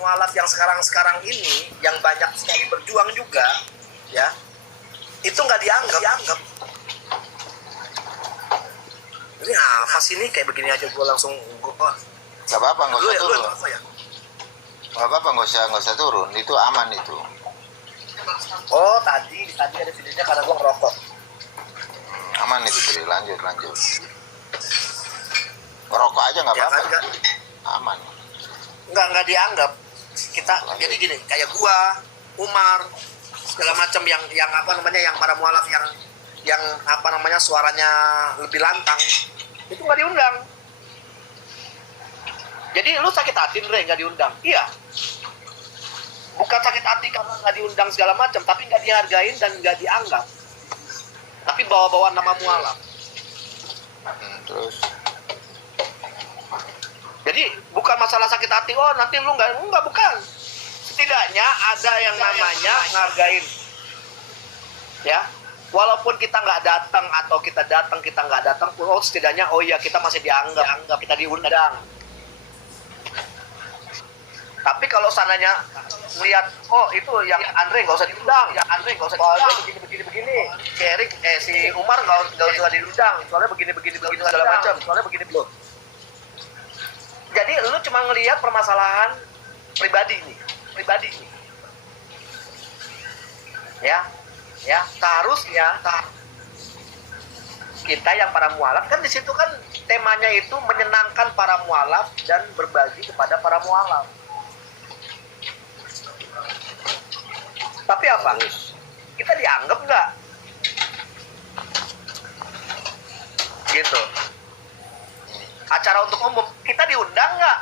mualaf yang sekarang ini yang banyak sekali berjuang juga, ya, itu nggak dianggap. Ini apa sih ini kayak begini aja gue langsung Gak apa-apa, nggak usah turun. Ya? Gak apa-apa, nggak usah turun. Itu aman itu. Oh tadi ada videonya karena gue ngerokok. Aman itu, jadi lanjut. Ngerokok aja nggak Ya, apa-apa. kan, Aman. nggak dianggap kita. Jadi gini, kayak gua, Umar, segala macam yang apa namanya, yang para mualaf yang apa namanya suaranya lebih lantang, itu nggak diundang. Jadi lu sakit hati Andre nggak diundang? Iya. Bukan sakit hati karena nggak diundang segala macam, tapi nggak dihargain dan nggak dianggap. Tapi bawa-bawa nama mualaf. Terus Jadi bukan masalah sakit hati, oh nanti lu nggak, bukan. Setidaknya ada yang namanya ngargain. Ya, walaupun kita nggak datang atau kita datang kita nggak datang, oh setidaknya oh iya kita masih dianggap kita diundang. Tapi kalau sananya lihat, oh itu yang Andre nggak usah diundang, soalnya begini. Si Erik, si Umar nggak usah diundang, soalnya begini segala macam, soalnya begini belum. Jadi lu cuma ngelihat permasalahan pribadi nih. Ya, seharusnya kita yang para mualaf kan di situ kan temanya itu menyenangkan para mualaf dan berbagi kepada para mualaf. Tapi apa? Kita dianggap nggak? Gitu. Acara untuk umum, kita diundang nggak?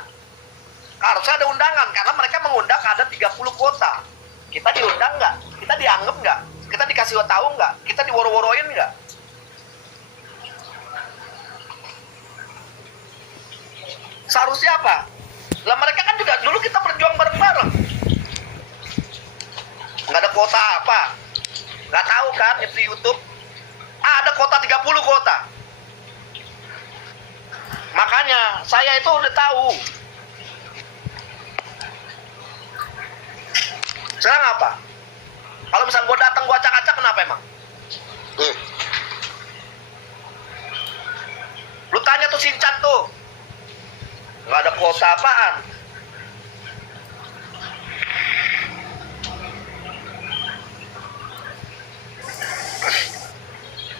Harusnya ada undangan, karena mereka mengundang ada 30 kota. Kita diundang nggak? Kita dianggap nggak? Kita dikasih tahu nggak? Kita diworo-woroin nggak? Seharusnya apa? Lah mereka kan juga dulu kita berjuang bareng-bareng. Nggak ada kota apa? Nggak tahu kan di YouTube? Ada kota 30 kota. Makanya saya itu udah tahu. Sekarang apa? Kalau misalnya gue datang gue acak-acak, kenapa emang? Lu tanya tuh Sincan tuh, nggak ada kuota apaan?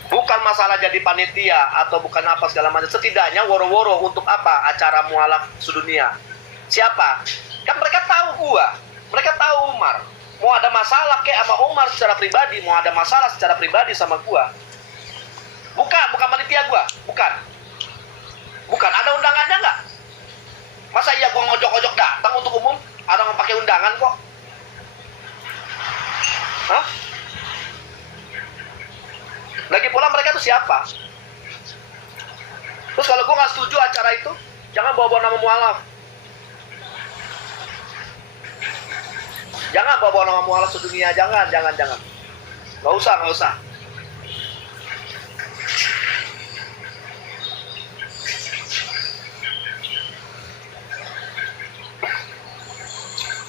Bukan masalah jadi panitia atau bukan apa segala macam. Setidaknya woro-woro untuk apa acara mualaf sedunia? Siapa? Kan mereka tahu gua, mereka tahu Umar. Mau ada masalah kayak sama Umar secara pribadi, mau ada masalah secara pribadi sama gua. Bukan panitia gua, bukan. Ada undangannya nggak? Masa iya gua ngojok-ngojok datang untuk umum? Ada yang pakai undangan kok? Hah? Lagi pula mereka itu siapa? Terus kalau gue nggak setuju acara itu, jangan bawa-bawa nama mualaf. Jangan bawa-bawa nama mualaf sedunia, jangan. Nggak usah.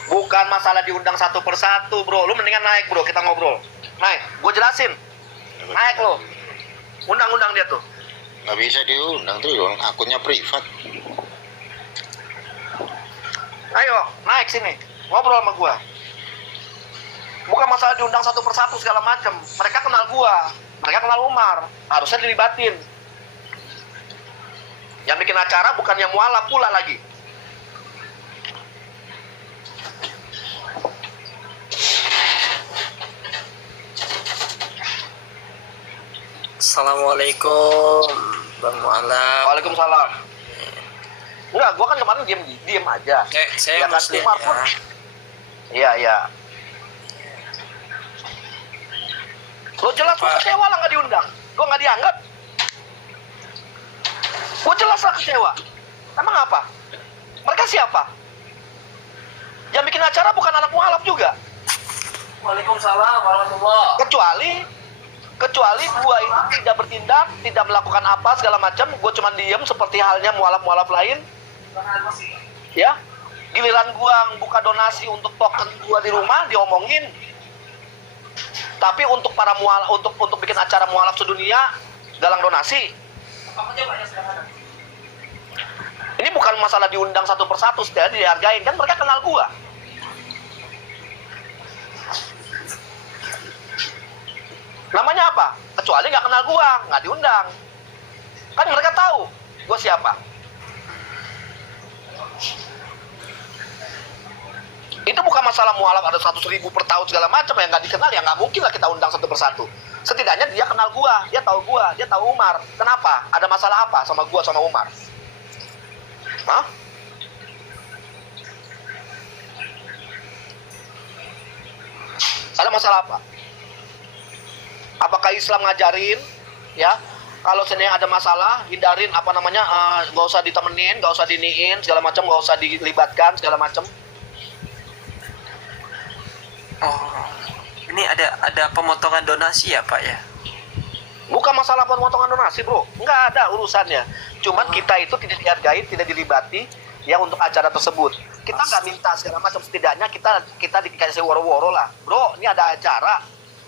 Bukan masalah diundang satu persatu, bro. Lu mendingan naik, bro. Kita ngobrol. Naik, gue jelasin. Naik lo, undang-undang dia tuh. Nggak bisa diundang tuh, akunnya privat. Ayo, naik sini, ngobrol sama gua. Bukan masalah diundang satu persatu segala macam. Mereka kenal gua, mereka kenal Umar, harusnya dilibatin. Yang bikin acara bukan yang mualaf pula lagi. Assalamualaikum Bang Mualaf. Waalaikumsalam. Enggak, gua kan kemarin diem aja. Saya ya kan, muslim Umar pun. ya. Iya. Lo jelas lo kecewa lah nggak diundang. Gua nggak dianggap. Gua jelas lah kecewa. Emang apa? Mereka siapa? Yang bikin acara bukan anak mualaf juga. Waalaikumsalam warahmatullah. Kecuali gua itu tidak bertindak, tidak melakukan apa segala macam, gua cuma diem seperti halnya mualaf-mualaf lain. Ya. Giliran gua buka donasi untuk token gua di rumah diomongin. Tapi untuk para untuk bikin acara mualaf sedunia galang donasi. Ini bukan masalah diundang satu persatu, setelah dihargain, kan mereka kenal gua. Namanya apa? Kecuali nggak kenal gua, nggak diundang. Kan mereka tahu gua siapa. Itu bukan masalah mualaf ada 100.000 per tahun segala macam yang nggak dikenal, ya nggak mungkin lah kita undang satu persatu. Setidaknya dia kenal gua, dia tahu Umar. Kenapa? Ada masalah apa sama gua sama Umar? Hah? Ada masalah apa? Apakah Islam ngajarin, ya, kalau seandainya ada masalah, hindarin nggak usah ditemenin, nggak usah diniin, segala macam, nggak usah dilibatkan, segala macam. Oh, ini ada pemotongan donasi ya Pak ya? Bukan masalah pemotongan donasi, bro. Nggak ada urusannya. Cuman kita itu tidak dihargai, tidak dilibati ya untuk acara tersebut. Kita nggak minta segala macam, setidaknya kita dikasih woro-woro lah. Bro, ini ada acara,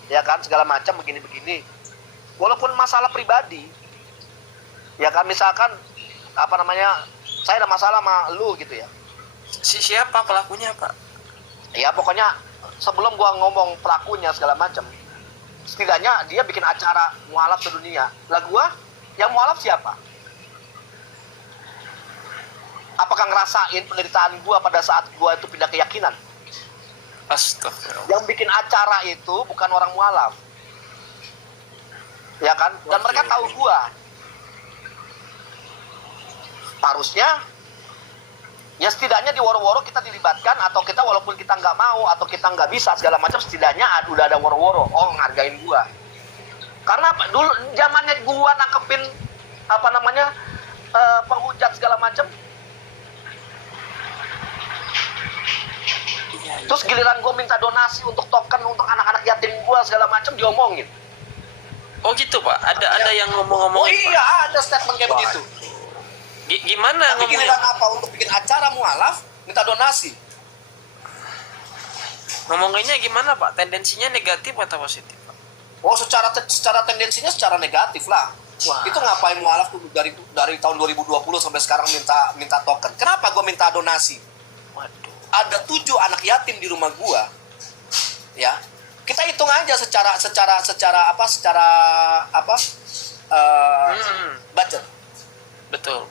ya kan, segala macam begini-begini. Walaupun masalah pribadi, ya kan, misalkan saya ada masalah sama lu gitu ya. Siapa pelakunya Pak? Ya pokoknya sebelum gua ngomong pelakunya segala macam, setidaknya dia bikin acara mualaf sedunia. Lah gua yang mualaf siapa? Apakah ngerasain penderitaan gua pada saat gua itu pindah keyakinan? Astagfirullah. Yang bikin acara itu bukan orang mualaf, ya kan? Dan mereka tahu gua. Harusnya ya setidaknya di woro-woro kita dilibatkan, atau kita walaupun kita nggak mau atau kita nggak bisa segala macam, setidaknya udah ada woro-woro. Oh, ngargain gua. Karena dulu zamannya gua nangkepin penghujat segala macam. Terus giliran gue minta donasi untuk token untuk anak-anak yatim gue segala macam, diomongin. Oh gitu Pak, ada yang ngomong-ngomong. Oh iya, ada statement kayak begitu. Gimana Tapi ngomongnya? giliran apa untuk bikin acara mualaf minta donasi? Ngomonginnya gimana Pak? Tendensinya negatif atau positif Pak? Oh, secara tendensinya secara negatif lah. Wah. Itu ngapain mualaf tuh dari tahun 2020 sampai sekarang minta token? Kenapa gue minta donasi? Waduh. Ada 7 anak yatim di rumah gua, ya. Kita hitung aja secara budget. Betul.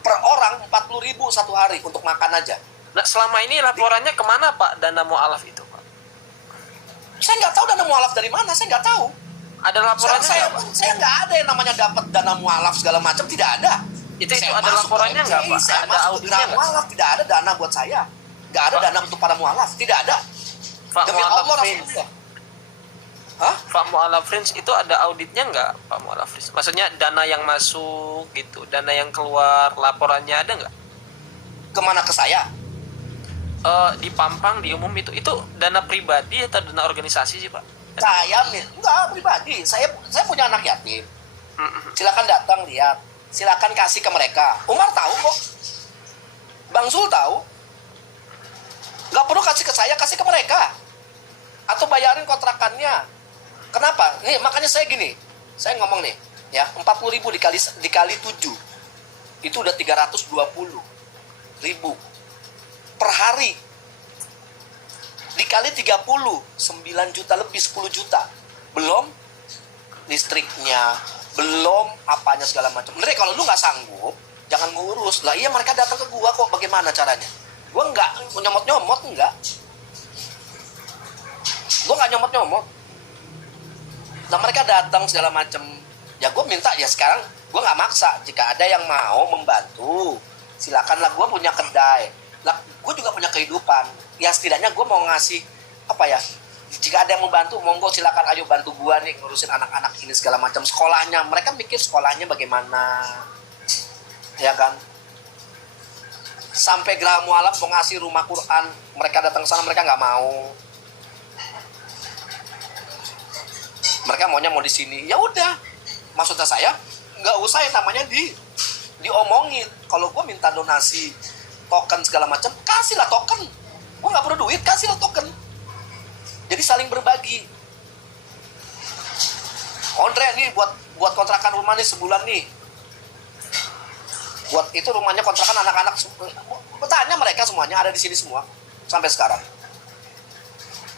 Per orang 40.000 satu hari untuk makan aja. Nah selama ini laporannya kemana Pak dana mualaf itu Pak? Saya nggak tahu dana mualaf dari mana, saya nggak tahu. Ada laporannya Saya nggak Pak? nggak ada yang namanya dapat dana mualaf segala macam, tidak ada. Itu Saya ada masuk laporannya ke nggak MCI, Pak? saya Ada masuk ke auditnya dana nggak? mualaf, tidak ada dana buat saya. Nggak ada Pak. dana untuk para mualaf, tidak ada. Pak Demi Mualaf Allah Friends. Rasulullah. Hah? Pak Mualaf Friends itu ada auditnya nggak Pak Mualaf Friends? Maksudnya dana yang masuk gitu, dana yang keluar, laporannya ada nggak? Kemana ke saya? Di Pampang, di umum itu dana pribadi atau dana organisasi sih Pak? Saya enggak pribadi. Saya punya anak yatim. Mm-mm. Silakan datang lihat. Silakan kasih ke mereka. Umar tahu kok. Bang Zul tahu. Nggak perlu kasih ke saya, kasih ke mereka. Atau bayarin kontrakannya. Kenapa? Nih, makanya saya gini. Saya ngomong nih, ya, 40.000 dikali 7. Itu udah 320.000 per hari. Dikali 30, 9 juta lebih, 10 juta. Belum listriknya, belum apanya segala macam. Bener, kalau lu nggak sanggup, jangan ngurus. Lah iya, mereka datang ke gua kok, bagaimana caranya? Gua nggak nyomot-nyomot, enggak. Gua nggak nyomot-nyomot. Nah, mereka datang segala macam. Ya gua minta, ya sekarang gua nggak maksa. Jika ada yang mau membantu, silakanlah. Gua punya kedai. Lah, gua juga punya kehidupan. Ya setidaknya gua mau ngasih apa ya? Jika ada yang membantu, monggo silakan, ayo bantu gua nih ngurusin anak-anak ini segala macam, sekolahnya. Mereka mikir sekolahnya bagaimana, ya kan? Sampai Geraha Mualaf mau ngasih rumah Quran, mereka datang ke sana, mereka nggak mau. Mereka maunya mau di sini. Ya udah, maksudnya saya nggak usah yang namanya diomongin. Kalau gua minta donasi token segala macam, kasihlah token. Gue nggak perlu duit, kasihlah token. Jadi saling berbagi. Andre nih buat kontrakan rumah nih sebulan nih. Buat itu rumahnya kontrakan anak-anak. Tanya mereka semuanya ada di sini semua sampai sekarang.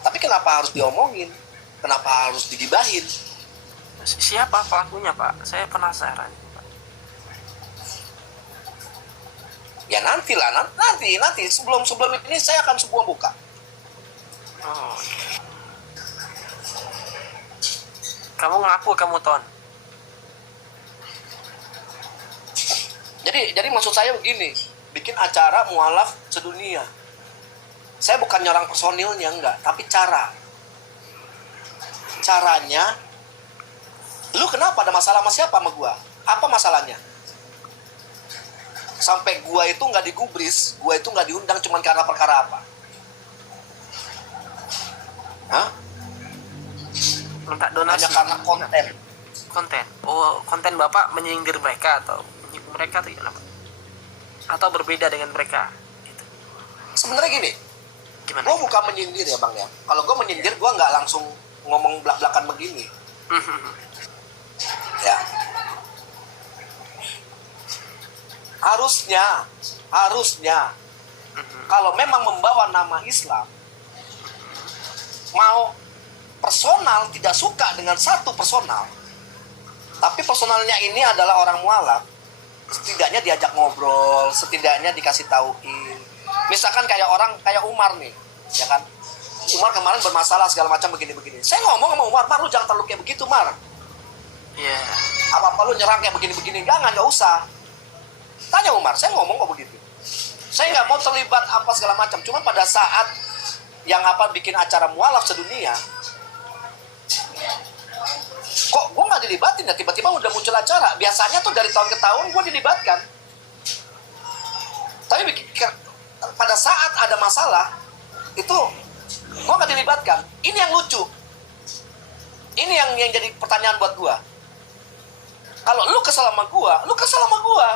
Tapi kenapa harus diomongin? Kenapa harus digibahin? Siapa pelakunya, Pak? Saya penasaran, Pak. Ya nantilah, nanti sebelum ini saya akan sebuah buka. Oh. Kamu ngaku kamu Ton. Jadi maksud saya begini, bikin acara mualaf sedunia. Saya bukan nyerang personilnya, enggak, tapi caranya. Lu kenapa ada masalah sama siapa sama gua? Apa masalahnya? Sampai gua itu nggak digubris, gua itu nggak diundang cuman karena perkara apa? Hah? Minta donasi. Hanya karena konten. Konten. Oh, konten Bapak menyindir mereka atau menyinggung mereka atau gimana, Pak? Atau berbeda dengan mereka? Gitu. Sebenarnya gini, Gimana? gua bukan menyindir ya Bang ya. Kalau gua menyindir, gua nggak langsung ngomong belak-belakan begini. Ya. Harusnya kalau memang membawa nama Islam, mau personal tidak suka dengan satu personal, tapi personalnya ini adalah orang mualaf, setidaknya diajak ngobrol, setidaknya dikasih tauin. Misalkan kayak Umar nih, ya kan? Umar kemarin bermasalah segala macam begini-begini. Saya ngomong sama Umar, Mar, lu jangan terlalu kayak begitu, Mar. Iya. Apa-apa lu nyerang kayak begini-begini, nggak usah. Tanya Umar, saya ngomong kok begitu. Saya nggak mau terlibat apa segala macam. Cuma pada saat yang bikin acara mualaf sedunia, kok gue nggak dilibatin ya? Tiba-tiba udah muncul acara. Biasanya tuh dari tahun ke tahun gue dilibatkan. Tapi pada saat ada masalah, itu gue nggak dilibatkan. Ini yang lucu. Ini yang jadi pertanyaan buat gue. Kalau lu kesel sama gue, lu kesel sama gue.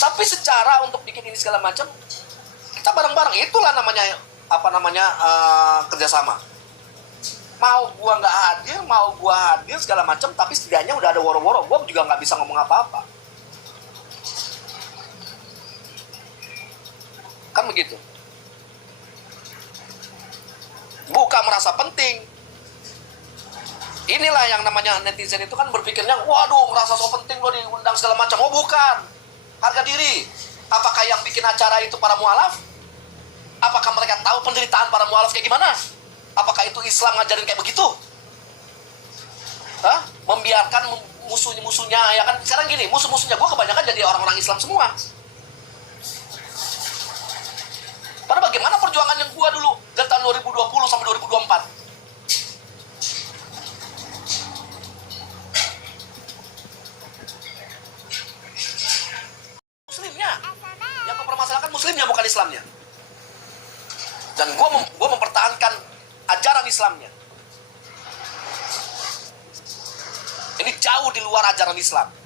Tapi secara untuk bikin ini segala macam, kita bareng-bareng. Itulah namanya kerjasama. Mau gua nggak hadir, mau gua hadir segala macam, tapi setidaknya udah ada woro-woro. Gua juga nggak bisa ngomong apa-apa. Kan begitu. Bukan merasa penting. Inilah yang namanya netizen itu kan berpikirnya, waduh, merasa so penting lo diundang segala macam. Oh bukan, harga diri. Apakah yang bikin acara itu para mualaf? Apakah mereka tahu penderitaan para mualaf kayak gimana? Apakah itu Islam ngajarin kayak begitu? Hah? Membiarkan musuh-musuhnya, ya kan? Sekarang gini, musuh-musuhnya gue kebanyakan jadi orang-orang Islam semua. Padahal bagaimana perjuangan yang gue dulu dari tahun 2020 sampai 2024? Muslimnya yang mempermasalahkan, Muslimnya bukan Islamnya. Dan gue mempertahankan ajaran Islamnya. Ini jauh di luar ajaran Islam.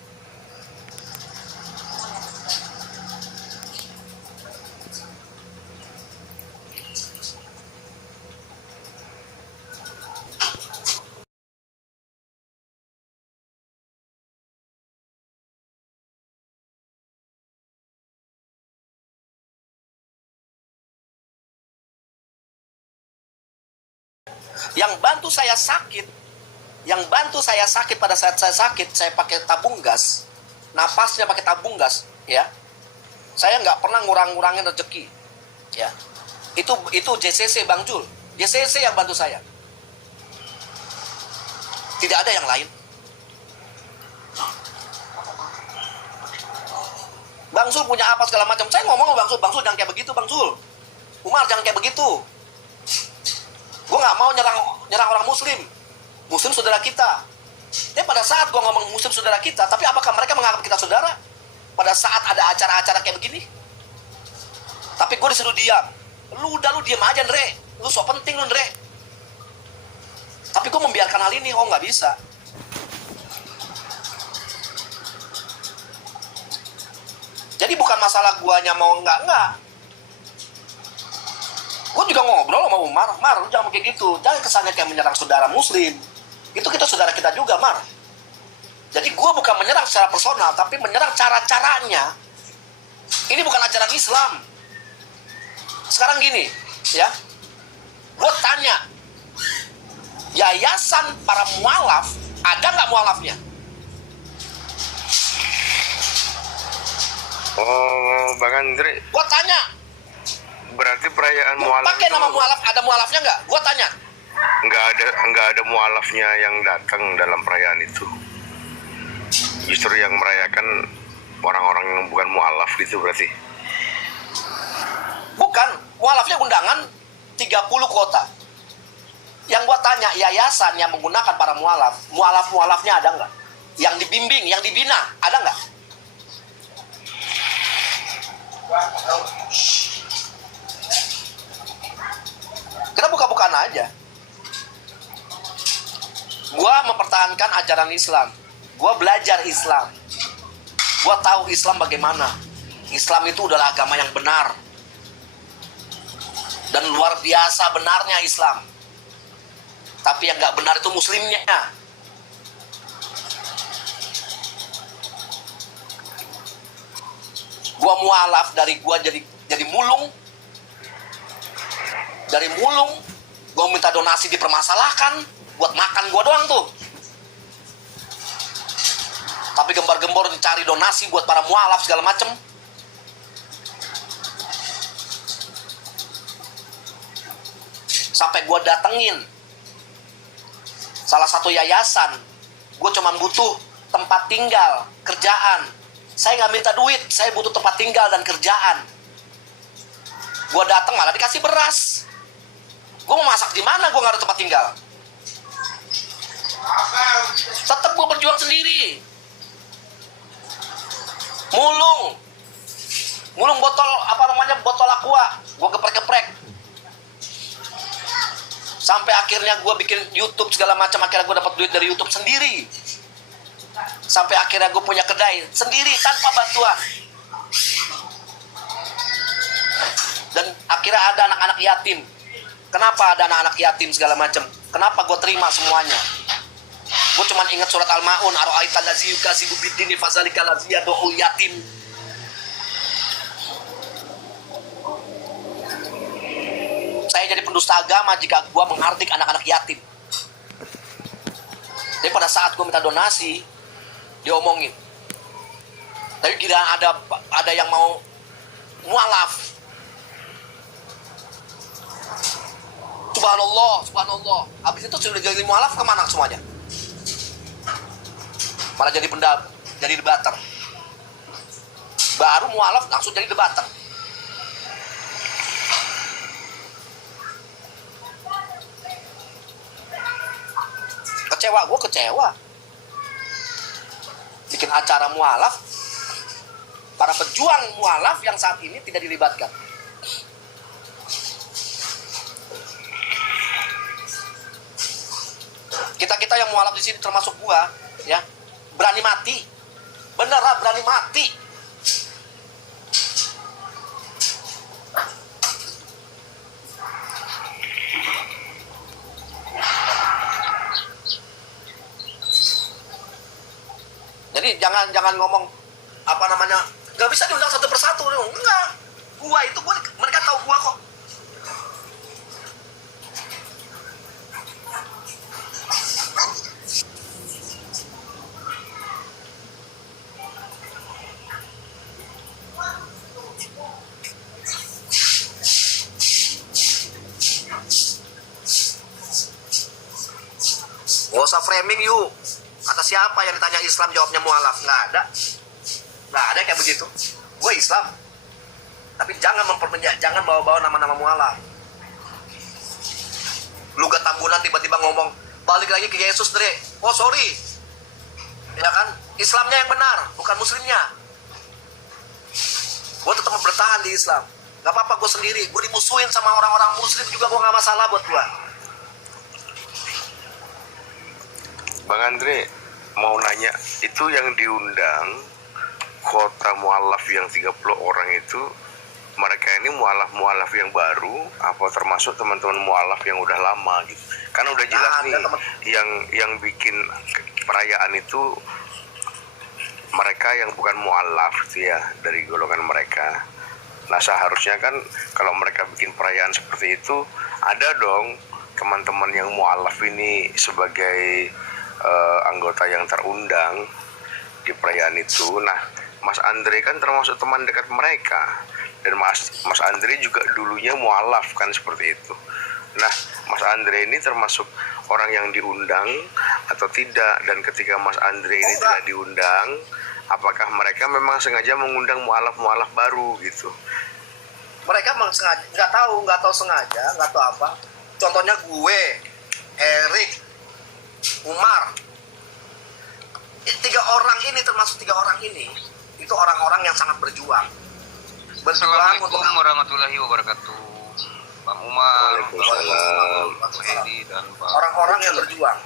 Yang bantu saya sakit pada saat saya sakit, saya pakai tabung gas, napasnya pakai tabung gas, ya. Saya nggak pernah ngurangin rezeki, ya. Itu JCC Bang Jul, JCC yang bantu saya. Tidak ada yang lain. Bang Zul punya apa segala macam. Saya ngomong sama Bang Zul jangan kayak begitu, Bang Zul. Umar jangan kayak begitu. Gue nggak mau nyerang orang Muslim saudara kita. Tapi pada saat gue ngomong Muslim saudara kita, tapi apakah mereka menganggap kita saudara? Pada saat ada acara-acara kayak begini, tapi gue disuruh diam. Lu diam aja, Ndre. Lu so penting lu, Ndre. Tapi gue membiarkan hal ini, nggak bisa. Jadi bukan masalah guanya mau enggak. Gue juga ngobrol sama Umar, Mar, lu jangan kayak gitu. Jangan kesannya kayak menyerang saudara muslim. Itu kita saudara kita juga, Mar. Jadi gue bukan menyerang secara personal, tapi menyerang cara-caranya. Ini bukan ajaran Islam. Sekarang gini, ya. Gue tanya, yayasan para mualaf, ada nggak mualafnya? Oh, Bang Andre, Gue tanya, berarti perayaan mualaf pakai itu nama mualaf, ada mualafnya nggak? Gue tanya. nggak ada mualafnya yang datang dalam perayaan itu. Justru yang merayakan orang-orang yang bukan mualaf gitu berarti. Bukan, mualafnya undangan 30 kota. Yang gua tanya, yayasan yang menggunakan para mualaf, mualaf-mualafnya ada nggak? Yang dibimbing, yang dibina, ada nggak? Kita buka-bukaan aja. Gua mempertahankan ajaran Islam. Gua belajar Islam. Gua tahu Islam bagaimana. Islam itu adalah agama yang benar. Dan luar biasa benarnya Islam. Tapi yang gak benar itu muslimnya. Gua mualaf dari gua jadi mulung. Dari mulung, gua minta donasi dipermasalahkan buat makan gua doang tuh. Tapi gembar-gembor cari donasi buat para mualaf segala macem. Sampai gue datengin salah satu yayasan, gue cuma butuh tempat tinggal, kerjaan. Saya nggak minta duit, saya butuh tempat tinggal dan kerjaan. Gue dateng malah dikasih beras. Gue mau masak di mana? Gue nggak ada tempat tinggal. Tetap gue berjuang sendiri. Mulung botol botol aqua, gue geprek-geprek. Sampai akhirnya gue bikin YouTube segala macam, akhirnya gue dapat duit dari YouTube sendiri. Sampai akhirnya gue punya kedai sendiri tanpa bantuan. Dan akhirnya ada anak-anak yatim. Kenapa ada anak-anak yatim segala macam? Kenapa gue terima semuanya? Gue cuma ingat surat Al-Ma'un, ara'aital ladzi yukadzibu bid-dini fadzalika ladzi yad'ul yatim. Saya jadi pendusta agama jika gue menghardik anak-anak yatim. Jadi pada saat gue minta donasi, diomongin. Tapi kira ada yang mau mualaf. Subhanallah. Habis itu sudah jadi mualaf, kemana semuanya? Malah jadi jadi debater. Baru mualaf langsung jadi debater. Gue kecewa. Bikin acara mualaf, para pejuang mualaf yang saat ini tidak dilibatkan. Kita yang mualaf di sini termasuk gua, ya, berani mati, beneran berani mati. Jadi jangan ngomong nggak bisa diundang satu persatu. Enggak, mereka tahu gua kok. Gak usah framing yuk. Kata siapa yang ditanya Islam jawabnya mualaf? Nggak ada kayak begitu. Gue Islam, tapi jangan bawa-bawa nama-nama mualaf. Lu gak Tambunan tiba-tiba ngomong balik lagi ke Yesus, Dre. Oh sorry, ya kan? Islamnya yang benar, bukan muslimnya. Gue tetap bertahan di Islam. Gak apa-apa, gue sendiri. Gue dimusuhin sama orang-orang muslim juga, gue gak masalah buat gue. Bang Andre, mau nanya, itu yang diundang kuota mualaf yang 30 orang itu mereka ini mualaf yang baru apa termasuk teman-teman mualaf yang udah lama gitu. Kan udah jelas Nah, nih ada teman. yang bikin perayaan itu mereka yang bukan mualaf gitu ya, dari golongan mereka. Nah, seharusnya kan kalau mereka bikin perayaan seperti itu ada dong teman-teman yang mualaf ini sebagai anggota yang terundang di perayaan itu. Nah, Mas Andre kan termasuk teman dekat mereka, dan Mas Andre juga dulunya mualaf kan seperti itu. Nah, Mas Andre ini termasuk orang yang diundang atau tidak? Dan ketika Mas Andre ini tidak diundang, apakah mereka memang sengaja mengundang mualaf baru gitu? Mereka memang sengaja, nggak tahu sengaja, nggak tahu apa. Contohnya gue, Erik, Umar. Tiga orang ini itu orang-orang yang sangat berjuang Assalamualaikum untuk warahmatullahi wabarakatuh. Bang Umar, Waalaikumsalam. Pak Edi, dan Pak orang-orang yang berjuang,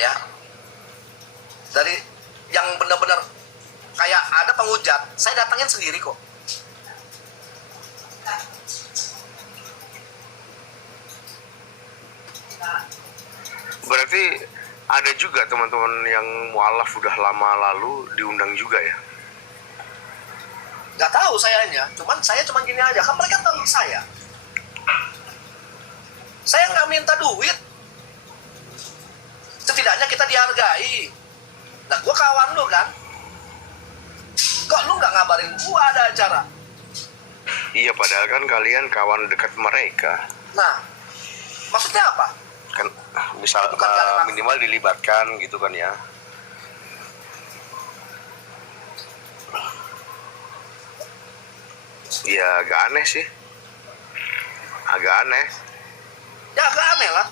ya, dari yang benar-benar kayak ada penghujat, saya datangin sendiri kok. Berarti ada juga teman-teman yang mualaf udah lama lalu diundang juga ya? Nggak tahu sayanya, saya cuma gini aja, kan mereka tahu saya nggak minta duit, setidaknya kita dihargai. Nah, gue kawan lu kan, kok lu nggak ngabarin gue ada acara? Iya, padahal kan kalian kawan dekat mereka. Nah, maksudnya apa? Kan misal Bukan karena- minimal dilibatkan gitu kan ya. Ya agak aneh sih. Agak aneh. Ya agak aneh lah.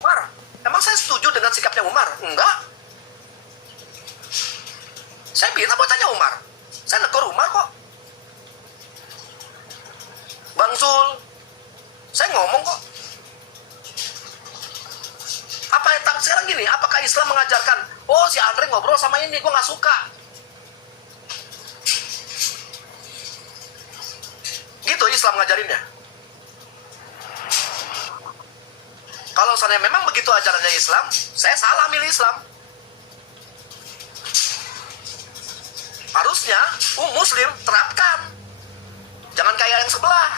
Umar, emang saya setuju dengan sikapnya Umar? Enggak. Saya bilang apa tanya Umar? Saya negur Umar kok. Bang Sul, saya ngomong kok. Apa yang sekarang gini? Apakah Islam mengajarkan? Oh, si Andre ngobrol sama ini, gue nggak suka. Gitu Islam ngajarinnya. Kalau seandainya memang begitu ajarannya Islam, saya salah milih Islam. Harusnya Muslim terapkan, jangan kayak yang sebelah.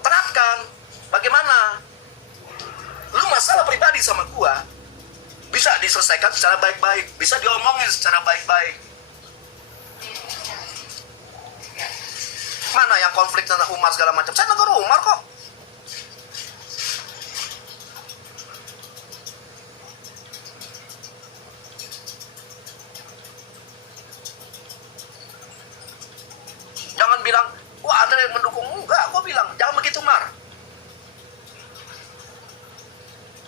Terapkan. Bagaimana? Lu masalah pribadi sama gua bisa diselesaikan secara baik-baik, bisa diomongin secara baik-baik. Mana yang konflik tentang Umar segala macam? Saya negur Umar kok. Andre mendukung? Enggak, gue bilang jangan begitu Mar.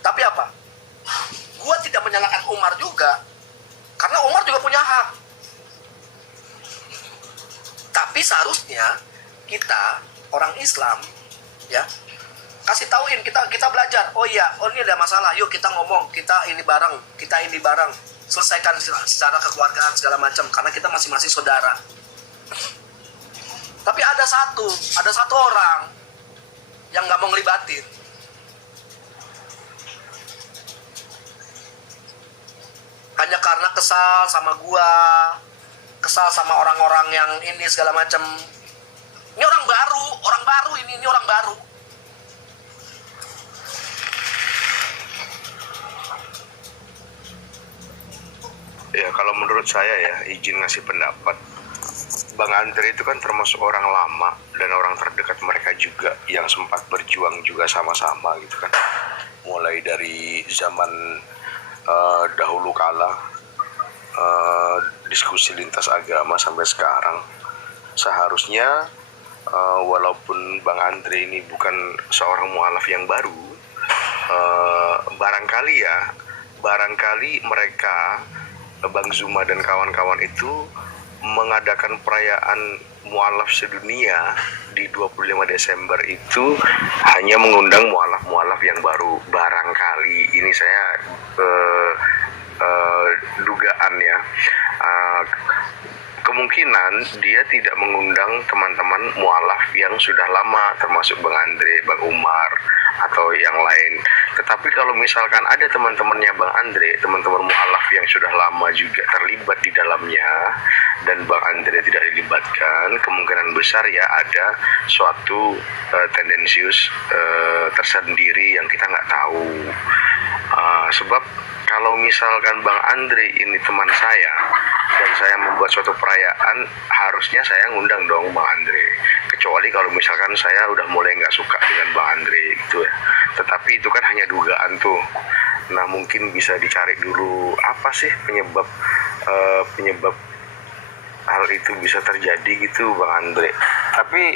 Tapi apa? Gue tidak menyalahkan Umar juga, karena Umar juga punya hak. Tapi seharusnya kita orang Islam, ya, kasih tauin, kita belajar. Oh iya, oh ini ada masalah, yuk kita ngomong, kita ini bareng, selesaikan secara kekeluargaan segala macam, karena kita masing-masing saudara. Tapi ada satu orang yang nggak mau ngelibatin. Hanya karena kesal sama gua, kesal sama orang-orang yang ini segala macam. Ini orang baru ini orang baru. Ya kalau menurut saya ya, izin ngasih pendapat, Bang Andre itu kan termasuk orang lama dan orang terdekat mereka juga yang sempat berjuang juga sama-sama gitu kan. Mulai dari zaman dahulu kala, diskusi lintas agama sampai sekarang. Seharusnya walaupun Bang Andre ini bukan seorang mualaf yang baru, barangkali mereka, Bang Zuma dan kawan-kawan itu mengadakan perayaan mualaf sedunia di 25 Desember itu hanya mengundang mualaf-mualaf yang baru. Barangkali ini saya dugaan ya, kemungkinan dia tidak mengundang teman-teman mualaf yang sudah lama, termasuk Bang Andre, Bang Umar, atau yang lain. Tetapi kalau misalkan ada teman-temannya Bang Andre, teman-teman mualaf yang sudah lama juga terlibat di dalamnya, dan Bang Andre tidak dilibatkan, kemungkinan besar ya ada suatu tendensius tersendiri yang kita nggak tahu. Sebab kalau misalkan Bang Andre ini teman saya dan saya membuat suatu perayaan, harusnya saya ngundang dong Bang Andre. Kecuali kalau misalkan saya udah mulai nggak suka dengan Bang Andre gitu ya. Tetapi itu kan hanya dugaan tuh. Nah mungkin bisa dicari dulu apa sih penyebab hal itu bisa terjadi gitu Bang Andre. Tapi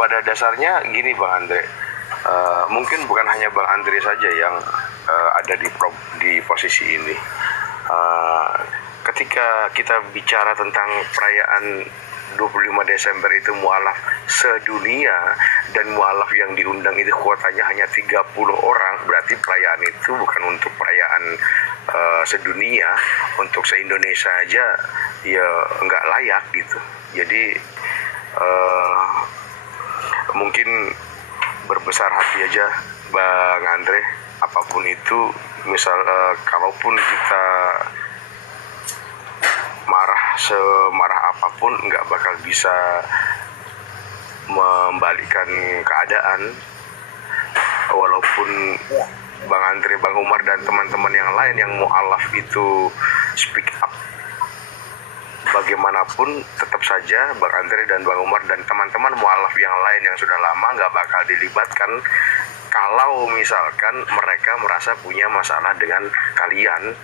pada dasarnya gini Bang Andre, mungkin bukan hanya Bang Andre saja yang ada di posisi ini. Ketika kita bicara tentang perayaan 25 Desember itu mualaf sedunia dan mualaf yang diundang itu kuotanya hanya 30 orang, berarti perayaan itu bukan untuk perayaan sedunia, untuk se-Indonesia aja ya nggak layak gitu. Jadi mungkin berbesar hati aja Bang Andre, apapun itu, misal kalaupun kita semarah apapun nggak bakal bisa membalikkan keadaan. Walaupun Bang Andre, Bang Umar dan teman-teman yang lain yang mualaf itu speak up, bagaimanapun tetap saja Bang Andre dan Bang Umar dan teman-teman mualaf yang lain yang sudah lama nggak bakal dilibatkan kalau misalkan mereka merasa punya masalah dengan kalian.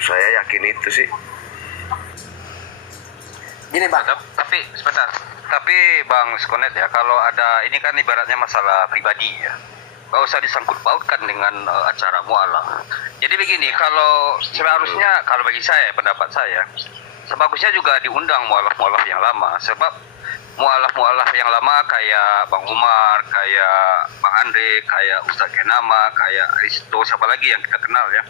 Saya yakin itu sih. Gini Bang, Tapi sebentar. Tapi Bang Skonet ya, kalau ada ini kan ibaratnya masalah pribadi ya. Gak usah disangkut pautkan dengan acara mualaf. Jadi begini, kalau seharusnya, kalau bagi saya, pendapat saya, sebagusnya juga diundang mualaf-mualaf yang lama. Sebab mualaf-mualaf yang lama kayak Bang Umar, kayak Bang Andre, kayak Ustadz Kenama, kayak Risto, siapa lagi yang kita kenal ya.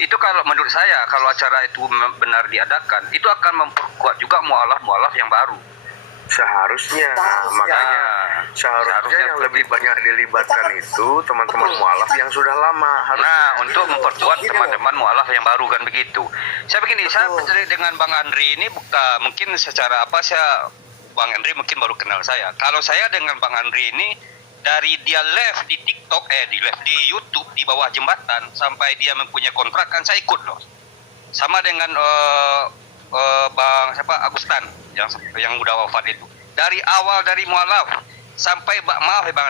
Itu kalau menurut saya, kalau acara itu benar diadakan, itu akan memperkuat juga mualaf-mualaf yang baru. Seharusnya, makanya seharusnya yang lebih banyak dilibatkan itu teman-teman mualaf yang sudah lama. Nah, untuk memperkuat teman-teman mualaf yang baru kan begitu. Saya begini, saya dengan Bang Andri ini mungkin secara Bang Andri mungkin baru kenal saya. Kalau saya dengan Bang Andri ini dari dia live di TikTok, di YouTube di bawah jembatan sampai dia mempunyai kontrak kan saya ikut loh. Sama dengan Bang Agustan yang udah wafat itu. Dari awal dari mualaf sampai Bang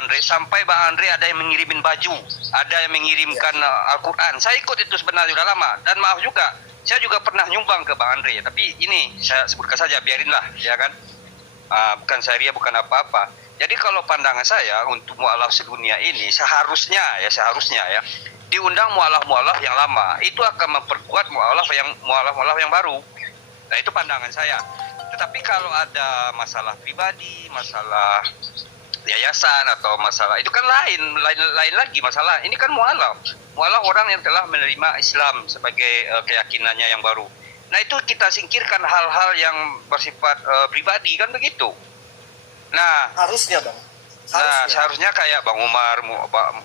Andre, sampai Bang Andre ada yang mengirimin baju, ada yang mengirimkan Al-Qur'an. Saya ikut itu sebenarnya sudah lama, dan maaf juga saya juga pernah nyumbang ke Bang Andre, tapi ini saya sebutkan saja, biarinlah ya kan. bukan syariah, bukan apa-apa. Jadi kalau pandangan saya untuk mualaf sedunia ini seharusnya ya diundang mualaf-mualaf yang lama, itu akan memperkuat mualaf-mualaf yang baru. Nah, itu pandangan saya. Tetapi kalau ada masalah pribadi, masalah yayasan atau masalah itu kan lain lagi masalah. Ini kan mualaf orang yang telah menerima Islam sebagai keyakinannya yang baru. Nah, itu kita singkirkan hal-hal yang bersifat pribadi kan begitu. Nah, Harusnya bang. Nah, seharusnya kayak Bang Umar,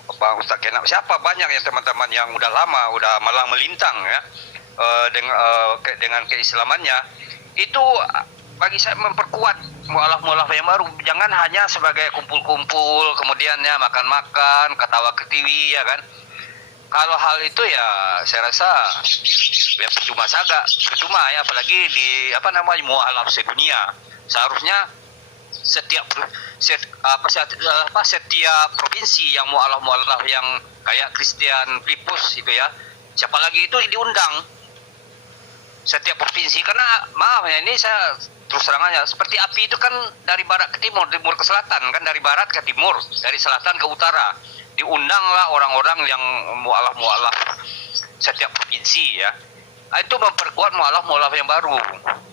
Bang Ustaz Kenap, siapa banyak yang teman-teman yang udah lama, udah malang melintang ya dengan keislamannya, itu bagi saya memperkuat mualaf-mualaf yang baru. Jangan hanya sebagai kumpul-kumpul, kemudian ya makan-makan, ketawa ketiwi ya kan. Kalau hal itu ya saya rasa ya percuma ya, apalagi di mualaf sedunia. Seharusnya setiap provinsi yang mualaf yang kayak Christian Lipus itu ya, siapa lagi itu diundang setiap provinsi, karena maaf ya, ini saya terus terangannya seperti api itu kan dari barat ke timur ke selatan, kan dari barat ke timur, dari selatan ke utara. Diundanglah orang-orang yang mualaf setiap provinsi ya. Itu memperkuat mualaf yang baru,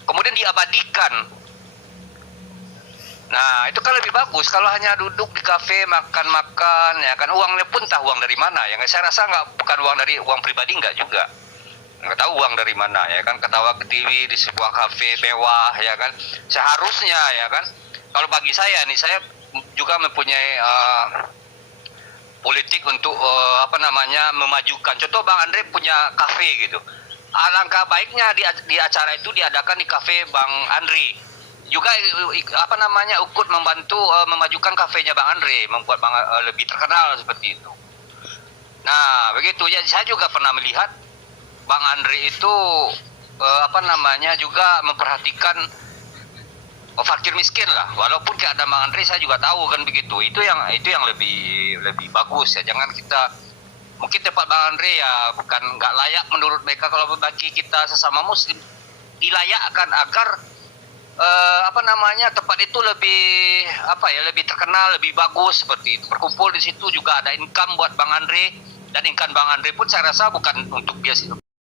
kemudian diabadikan. Nah, itu kan lebih bagus kalau hanya duduk di kafe makan-makan ya kan, uangnya pun tahu uang dari mana ya. Saya rasa bukan uang pribadi, nggak juga, nggak tahu uang dari mana ya kan, ketawa ke TV di sebuah kafe mewah ya kan. Seharusnya ya kan, kalau bagi saya nih, saya juga mempunyai politik untuk memajukan. Contoh Bang Andre punya kafe gitu, alangkah baiknya di acara itu diadakan di kafe Bang Andre. Juga ikut membantu memajukan kafenya Bang Andre, membuat Bang lebih terkenal seperti itu. Nah, begitu ya. Saya juga pernah melihat Bang Andre itu juga memperhatikan fakir miskin lah. Walaupun keadaan Bang Andre saya juga tahu kan begitu. Itu yang lebih bagus ya. Jangan kita, mungkin tempat Bang Andre ya bukan nggak layak menurut mereka, kalau bagi kita sesama muslim dilayakkan agar tempat itu lebih terkenal, lebih bagus seperti itu. Berkumpul di situ juga ada income buat Bang Andre, dan income Bang Andre pun saya rasa bukan untuk dia